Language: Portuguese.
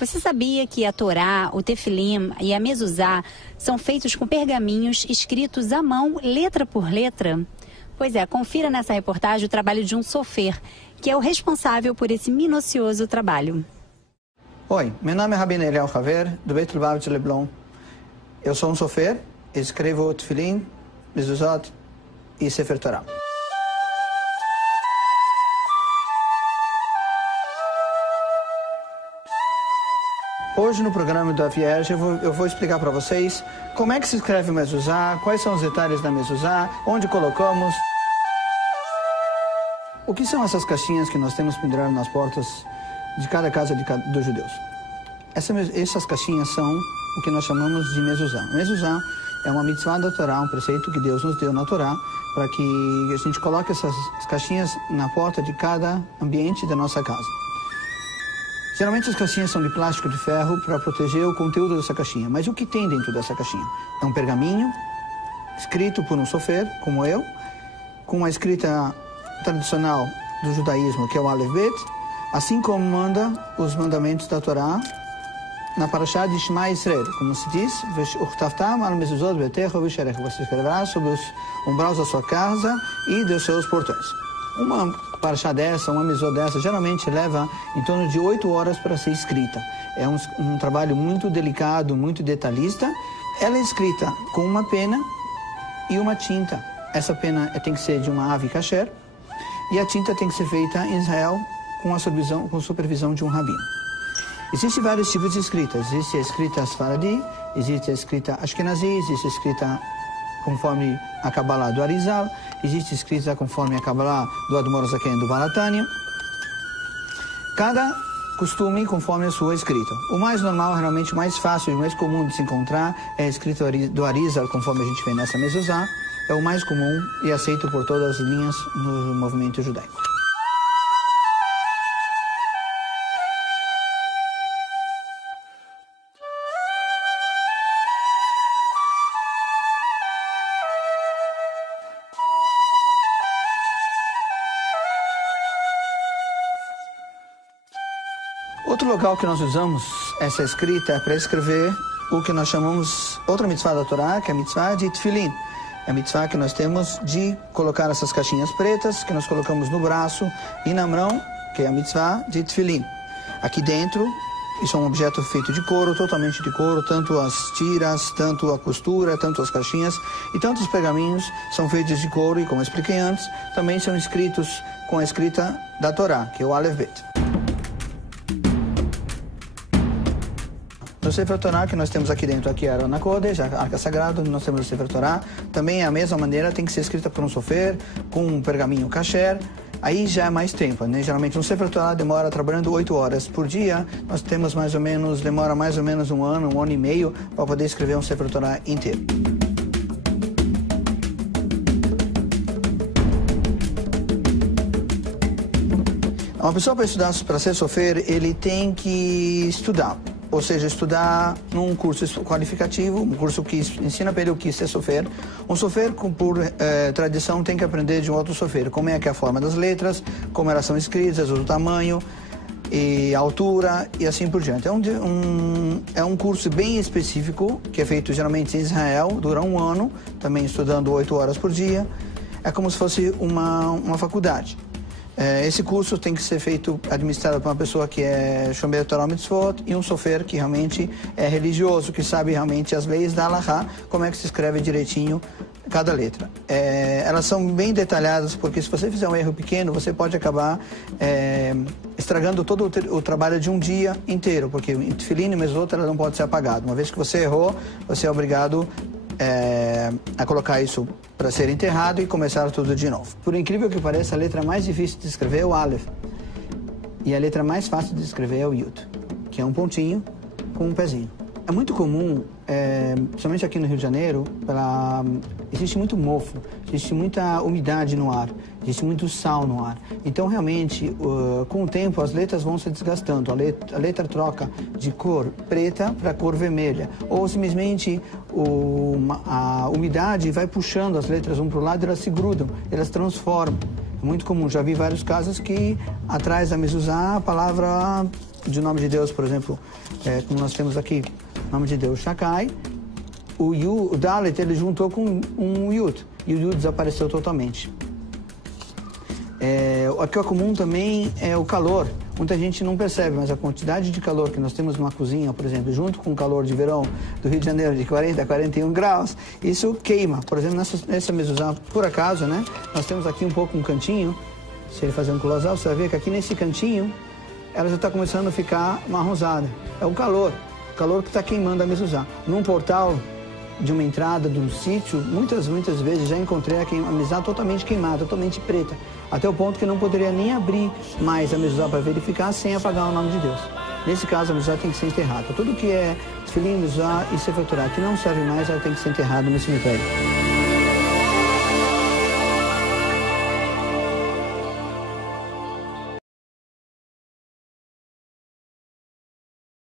Você sabia que a Torá, o Tefilim e a Mezuzá são feitos com pergaminhos escritos à mão, letra por letra? Pois é, confira nessa reportagem o trabalho de um sofer, que é o responsável por esse minucioso trabalho. Oi, meu nome é Rabino Eliel Haver, do Beit Lubavitch de Leblon. Eu sou um sofer, escrevo Tefilim, Mezuzot e Sefer Torah. Hoje no programa da Vierge eu vou explicar para vocês como é que se escreve Mezuzá, quais são os detalhes da Mezuzá, onde colocamos. O que são essas caixinhas que nós temos penduradas nas portas de cada casa dos judeus? Essas caixinhas são o que nós chamamos de Mezuzá. Mezuzá é uma mitzvah da Torá, um preceito que Deus nos deu na Torá, para que a gente coloque essas caixinhas na porta de cada ambiente da nossa casa. Geralmente as caixinhas são de plástico de ferro para proteger o conteúdo dessa caixinha. Mas o que tem dentro dessa caixinha? É um pergaminho escrito por um sofer, como eu, com uma escrita tradicional do judaísmo, que é o Aleph Bet, assim como manda os mandamentos da Torá na Parashá de Shema Israel, como se diz, você escreverá sobre os umbrais da sua casa e dos seus portões. Uma parashá dessa, uma mezuzá dessa, geralmente leva em torno de 8 horas para ser escrita. É um trabalho muito delicado, muito detalhista. Ela é escrita com uma pena e uma tinta. Essa pena tem que ser de uma ave kasher e a tinta tem que ser feita em Israel com a supervisão de um rabino. Existem vários tipos de escrita. Existe a escrita Sfaradi, existe a escrita Ashkenazi, existe a escrita conforme a Kabbalah do Arizal, existe escrita conforme a Kabbalah do Admor Zaken do Balatânia. Cada costume conforme a sua escrita. O mais normal, realmente o mais fácil e o mais comum de se encontrar é a escrita do Arizal, conforme a gente vê nessa Mezuzá. É o mais comum e aceito por todas as linhas no movimento judaico. Outro local que nós usamos essa escrita é para escrever o que nós chamamos, outra mitzvah da Torá, que é a mitzvah de Tefilim. É a mitzvah que nós temos de colocar essas caixinhas pretas, que nós colocamos no braço e na mão, que é a mitzvah de Tefilim. Aqui dentro, isso é um objeto feito de couro, totalmente de couro, tanto as tiras, tanto a costura, tanto as caixinhas e tanto os pergaminhos são feitos de couro e, como eu expliquei antes, também são escritos com a escrita da Torá, que é o Aleph Bet. No Sefer Torah que nós temos aqui dentro, aqui é a Arona Kodesh, a Arca Sagrada, onde nós temos o Sefer Torah, também é a mesma maneira, tem que ser escrita por um sofer, com um pergaminho kasher, aí já é mais tempo, né? Geralmente um Sefer Torah demora, trabalhando 8 horas por dia, nós temos demora mais ou menos um ano e meio, para poder escrever um Sefer Torah inteiro. Uma pessoa para ser sofer, ele tem que estudar. Ou seja, estudar num curso qualificativo, um curso que ensina para ele o que é ser sofer. Um sofer, por tradição, tem que aprender de um outro sofer como é que é a forma das letras, como elas são escritas, o tamanho, e a altura e assim por diante. É um curso bem específico, que é feito geralmente em Israel, dura um ano, também estudando 8 horas por dia. É como se fosse uma faculdade. Esse curso tem que ser feito, administrado por uma pessoa que é Shomer Torah Mitzvot e um sofer que realmente é religioso, que sabe realmente as leis da Halachá, como é que se escreve direitinho cada letra. Elas são bem detalhadas, porque se você fizer um erro pequeno, você pode acabar estragando todo o trabalho de um dia inteiro, porque em Tefilim e Mezuzot ela não pode ser apagada. Uma vez que você errou, você é obrigado a colocar isso para ser enterrado e começar tudo de novo. Por incrível que pareça, a letra mais difícil de escrever é o Aleph. E a letra mais fácil de escrever é o Yud, que é um pontinho com um pezinho. É muito comum, principalmente aqui no Rio de Janeiro, existe muito mofo, existe muita umidade no ar, existe muito sal no ar. Então, realmente, com o tempo, as letras vão se desgastando. A letra troca de cor preta para cor vermelha. Ou, simplesmente, a umidade vai puxando as letras um para o lado e elas se grudam, elas transformam. É muito comum, já vi vários casos que atrás da mezuzá a palavra de nome de Deus, por exemplo, como nós temos aqui, nome de Deus Shakai, o Dalet ele juntou com um Yud, e o Yud desapareceu totalmente. O que é comum também é o calor. Muita gente não percebe, mas a quantidade de calor que nós temos numa cozinha, por exemplo, junto com o calor de verão do Rio de Janeiro, de 40 a 41 graus, isso queima. Por exemplo, nessa mezuzá, por acaso, né, nós temos aqui um pouco um cantinho, se ele fazer um close-up, você vai ver que aqui nesse cantinho, ela já está começando a ficar marronzada. É o calor que está queimando a mezuzá. Num portal de uma entrada de um sítio, muitas vezes já encontrei a mezuzá totalmente queimada, totalmente preta, até o ponto que não poderia nem abrir mais a mezuzá para verificar sem apagar o nome de Deus. Nesse caso, a mezuzá tem que ser enterrada. Tudo que é tefilim, mezuzá e sefer Torah que não serve mais, ela tem que ser enterrada no cemitério.